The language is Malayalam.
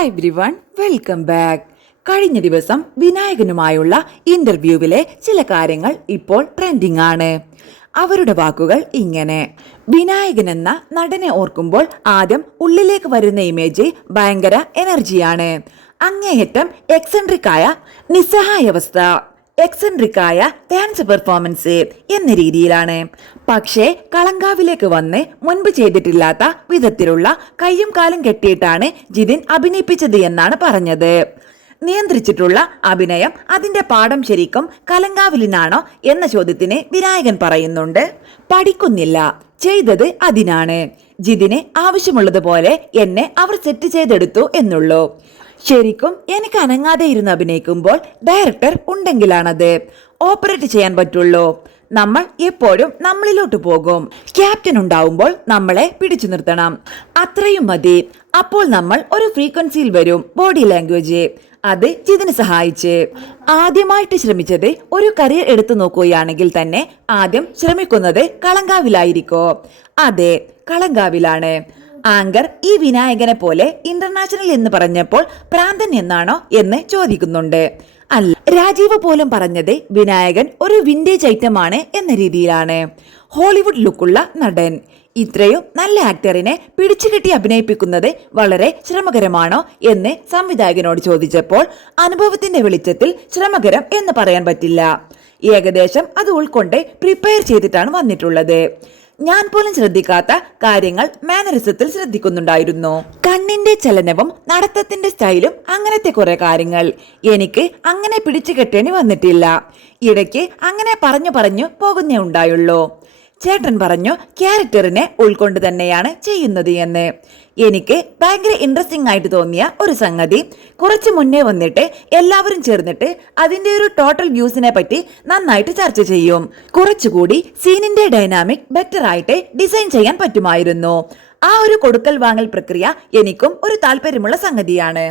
ഹായ് ബ്രിവൺ വെൽക്കം ബാക്ക് കഴിഞ്ഞ ദിവസം വിനായകനുമായുള്ള ഇന്റർവ്യൂവിലെ ചില കാര്യങ്ങൾ ഇപ്പോൾ ട്രെൻഡിംഗ് ആണ്. അവരുടെ വാക്കുകൾ ഇങ്ങനെ. വിനായകൻ എന്ന നടനെ ഓർക്കുമ്പോൾ ആദ്യം ഉള്ളിലേക്ക് വരുന്ന ഇമേജ് ഭയങ്കര എനർജിയാണ് അങ്ങേയറ്റം എക്സെൻട്രിക് ആയ നിസ്സഹായാവസ്ഥ. എക്സെൻട്രിക് ആയ ഡാൻസ് പെർഫോമൻസ് എന്ന രീതിയിലാണ്. പക്ഷേ കളങ്കാവിലേക്ക് വന്ന് മുൻപ് ചെയ്തിട്ടില്ലാത്ത വിധത്തിലുള്ള കയ്യും കാലും കെട്ടിയിട്ടാണ് ജിതിൻ അഭിനയിപ്പിച്ചത് എന്നാണ് പറഞ്ഞത്. നിയന്ത്രിച്ചിട്ടുള്ള അഭിനയം അതിന്റെ പാഠം ശരിക്കും കലങ്കാവിലിനാണോ എന്ന ചോദ്യത്തിന് വിനായകൻ പറയുന്നുണ്ട്. പഠിക്കുന്നില്ല ചെയ്തത് അതിനാണ്. ജിതിന് ആവശ്യമുള്ളതുപോലെ എന്നെ അവർ സെറ്റ് ചെയ്തെടുത്തു എന്നുള്ളൂ. ശരിക്കും എനിക്ക് അനങ്ങാതെ ഇരുന്ന് അഭിനയിക്കുമ്പോൾ ഡയറക്ടർ ഉണ്ടെങ്കിലാണത്. ഓപ്പറേറ്റ് ചെയ്യാൻ പറ്റുള്ളൂ. നമ്മൾ എപ്പോഴും നമ്മളിലോട്ട് പോകും. ക്യാപ്റ്റൻ ഉണ്ടാവുമ്പോൾ നമ്മളെ പിടിച്ചു നിർത്തണം. അത്രയും മതി. അപ്പോൾ നമ്മൾ ഒരു ഫ്രീക്വൻസിയിൽ വരും ബോഡി ലാംഗ്വേജ് അത് ജിതിന് സഹായിച്ച്. ആദ്യമായിട്ട് ശ്രമിച്ചത് ഒരു കരിയർ എടുത്തു നോക്കുകയാണെങ്കിൽ തന്നെ ആദ്യം ശ്രമിക്കുന്നത് കളങ്കാവിലായിരിക്കോ. അതെ കളങ്കാവിലാണ്. ആങ്കർ ഈ വിനായകനെ പോലെ ഇന്റർനാഷണൽ എന്ന് പറഞ്ഞപ്പോൾ പ്രാന്തൻ എന്നാണോ എന്ന് ചോദിക്കുന്നുണ്ട്. അല്ല രാജീവ് പോലും പറഞ്ഞത് വിനായകൻ ഒരു വിന്റേജ് ഐറ്റമാണ് എന്ന രീതിയിലാണ്. ഹോളിവുഡ് ലുക്കുള്ള നടൻ. ഇത്രയും നല്ല ആക്ടറിനെ പിടിച്ചുകെട്ടി അഭിനയിപ്പിക്കുന്നത് വളരെ ശ്രമകരമാണോ എന്ന് സംവിധായകനോട് ചോദിച്ചപ്പോൾ അനുഭവത്തിന്റെ വെളിച്ചത്തിൽ ശ്രമകരം എന്ന് പറയാൻ പറ്റില്ല. ഏകദേശം അത് ഉൾക്കൊണ്ട് പ്രിപ്പയർ ചെയ്തിട്ടാണ് വന്നിട്ടുള്ളത്. ഞാൻ പോലും ശ്രദ്ധിക്കാത്ത കാര്യങ്ങൾ മാനറിസത്തിൽ ശ്രദ്ധിക്കുന്നുണ്ടായിരുന്നു. കണ്ണിന്റെ ചലനവും നടത്തത്തിന്റെ സ്റ്റൈലും അങ്ങനത്തെ കുറെ കാര്യങ്ങൾ. എനിക്ക് അങ്ങനെ പിടിച്ചു കെട്ടേണ്ടി വന്നിട്ടില്ല. ഇടയ്ക്ക് അങ്ങനെ പറഞ്ഞു പറഞ്ഞു പോകുന്നേ ഉണ്ടായുള്ളൂ. ചേട്ടൻ പറഞ്ഞു ക്യാരക്ടറിനെ ഉൾക്കൊണ്ട് തന്നെയാണ് ചെയ്യുന്നത് എന്ന്. എനിക്ക് ഭയങ്കര ഇൻട്രസ്റ്റിംഗ് ആയിട്ട് തോന്നിയ ഒരു സംഗതി. കുറച്ച് മുന്നേ വന്നിട്ട് എല്ലാവരും ചേർന്നിട്ട് അതിന്റെ ഒരു ടോട്ടൽ വ്യൂസിനെ പറ്റി നന്നായിട്ട് ചർച്ച ചെയ്യും. കുറച്ചുകൂടി സീനിന്റെ ഡൈനാമിക് ബെറ്റർ ആയിട്ട് ഡിസൈൻ ചെയ്യാൻ പറ്റുമായിരുന്നു. ആ ഒരു കൊടുക്കൽ വാങ്ങൽ പ്രക്രിയ എനിക്കും ഒരു താല്പര്യമുള്ള സംഗതിയാണ്.